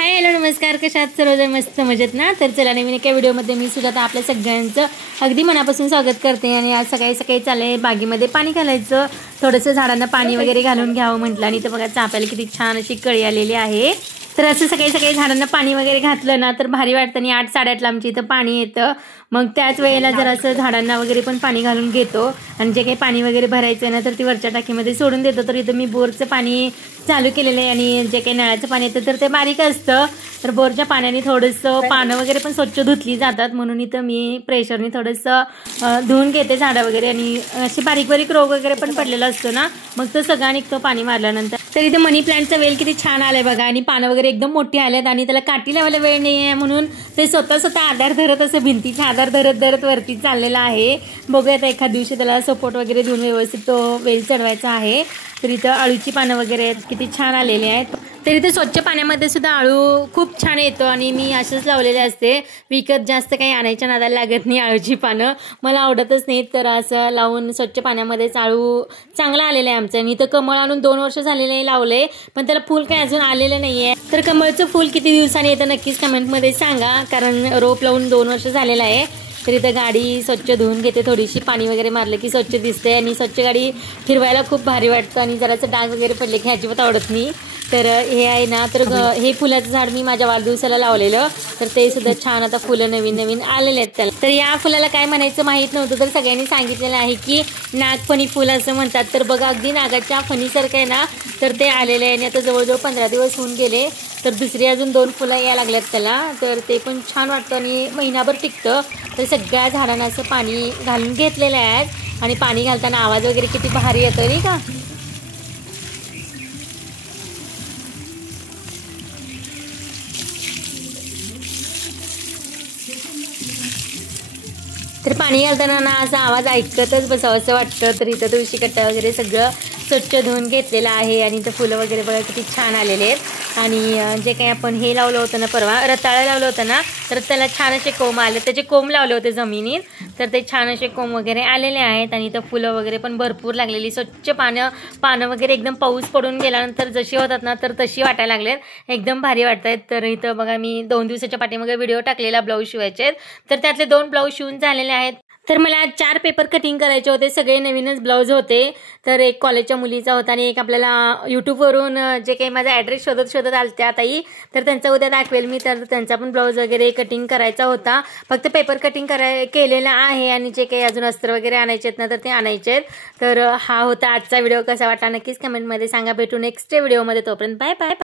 Hi hello नमस्कार, कशात सर्वजण मस्त मजेत ना। तर चला नवीन एका व्हिडिओमध्ये मी सुद्धा आपल्या सगळ्यांचं अगदी मनापासून स्वागत करते। आणि आज सकाळी सकाळी चालले बागेमध्ये पाणी घालायचं, थोडंसं झाडांना पाणी वगैरे घालून घ्यावं म्हटलं। आणि तर बघा चाफ्याला किती छान अशी कळी आलेली आहे। तर असं सकाळी सकाळी झाडांना पाणी वगैरे घातलं ना तर भारी वाटतं। आणि 8-8:30 आमच्या इथं पाणी येतं, मग त्याच वेळेला जरासं झाडांना वगैरे पण पाणी घालून घेतो। आणि जे काही पाणी वगैरे भरायचं ना तर ती वरच्या टाकीमध्ये सोडून देतो। तर इथं मी बोरचं पाणी चालू केलेलं आहे आणि जे काही नळाचं पाणी येतं तर ते बारीक असतं। तर बोरच्या पाण्याने थोडंसं पानं वगैरे पण स्वच्छ धुतली जातात, म्हणून इथं मी प्रेशरने थोडंसं धुवून घेते झाडं वगैरे। आणि अशी बारीक बारीक रोग वगैरे पण पडलेला असतो ना, मग तो सगळा निघतो पाणी मारल्यानंतर। तर इथे मनी प्लांटचा वेल किती छान आलाय बघा, आणि पानं वगैरे एकदम मोठी आलेत। आणि त्याला काठी लावायला वेळ नाही आहे म्हणून ते स्वतः आधार धरत असं भिंतीचा आधार धरत वरती चाललेला आहे। बघूयात एखाद दिवशी त्याला सपोर्ट वगैरे देऊन व्यवस्थित तो वेल चढवायचा आहे। तर इथं अळूची पानं वगैरे आहेत, किती छान आलेली आहेत। तर इथे स्वच्छ पाण्यामध्ये सुद्धा आळू खूप छान येतो आणि मी असेच लावलेले असते, विकत जास्त काही आणायच्या नादाला लागत नाही। आळूची पानं मला आवडतच नाहीत, तर असं लावून स्वच्छ पाण्यामध्येच आळू चांगला आलेला आहे आमचं। आणि इथं कमळ आणून 2 वर्ष झालेले लावले, पण त्याला फुल काही अजून आलेलं नाहीये। तर कमळचं फुल किती दिवसांनी येतं नक्कीच कमेंटमध्ये सांगा, कारण रोप लावून 2 वर्ष झालेलं आहे। तर इथं गाडी स्वच्छ धुवून घेते, थोडीशी पाणी वगैरे मारलं की स्वच्छ दिसते आणि स्वच्छ गाडी फिरवायला खूप भारी वाटतं। आणि जराचं डाग वगैरे पडले की अजिबात आवडत नाही। तर हे आहे ना, तर हे फुलाचं झाड मी माझ्या वाढदिवसाला लावलेलं, तर ते सुद्धा छान आता फुलं नवीन नवीन आलेले आहेत त्याला। तर या फुलाला काय म्हणायचं माहित नव्हतं, तर सगळ्यांनी सांगितलेलं आहे की नागफणी फुल असं म्हणतात। तर बघा अगदी नागाच्या फणीसारखं आहे ना, तर ते आलेले आहे आणि आता जवळजवळ 15 दिवस होऊन गेले। तर दुसरी अजून 2 फुलं यायला लागल्यात त्याला, तर ते पण छान वाटतं आणि महिनाभर टिकतं। तर सगळ्या झाडांना असं पाणी घालून घेतलेलं आहे, आणि पाणी घालताना आवाज वगैरे किती भारी येतो नाही का। तर पाणी घालताना ना असा आवाज ऐकतच बसावं असं वाटतं। तर इथं तुळशी कट्टा वगैरे सगळं स्वच्छ धुवून घेतलेलं आहे, आणि इथं फुलं वगैरे बघा किती छान आलेले आहेत। आणि जे काही आपण हे लावलं होतं ना परवा, रताळं लावलं होतं ना, तर त्याला छान असे कोंब आले, त्याचे कोंब लावले होते जमिनीत, तर ते छान असे कोंब वगैरे आलेले आहेत। आणि इथं फुलं वगैरे पण भरपूर लागलेली, स्वच्छ पानं वगैरे एकदम पाऊस पडून गेल्यानंतर जशी होतात ना तर तशी वाटायला लागलेत, एकदम भारी वाटत आहेत। तर इथं बघा मी 2 दिवसाच्या पाठीमागे व्हिडिओ टाकलेला ब्लाऊज शिवायचे, तर त्यातले 2 ब्लाऊज शिवून झालेले आहेत। तर मला 4 पेपर कटिंग करायचे होते, सगळे नवीनच ब्लाऊज होते। तर एक कॉलेजच्या मुलीचा होता आणि एक आपल्याला यूट्यूबवरून जे काही माझा ॲड्रेस शोधत आलत्या ताई, तर त्यांचा उद्या दाखवेल मी। तर त्यांचा पण ब्लाऊज वगैरे कटिंग करायचा होता, फक्त पेपर कटिंग केलेला आहे। आणि जे काही अजून अस्त्र वगैरे आणायचे आहेत ना तर ते आणायचे आहेत। तर हा होता आजचा व्हिडिओ, कसा वाटला नक्कीच कमेंटमध्ये सांगा। भेटू नेक्स्ट व्हिडिओमध्ये, तोपर्यंत बाय बाय।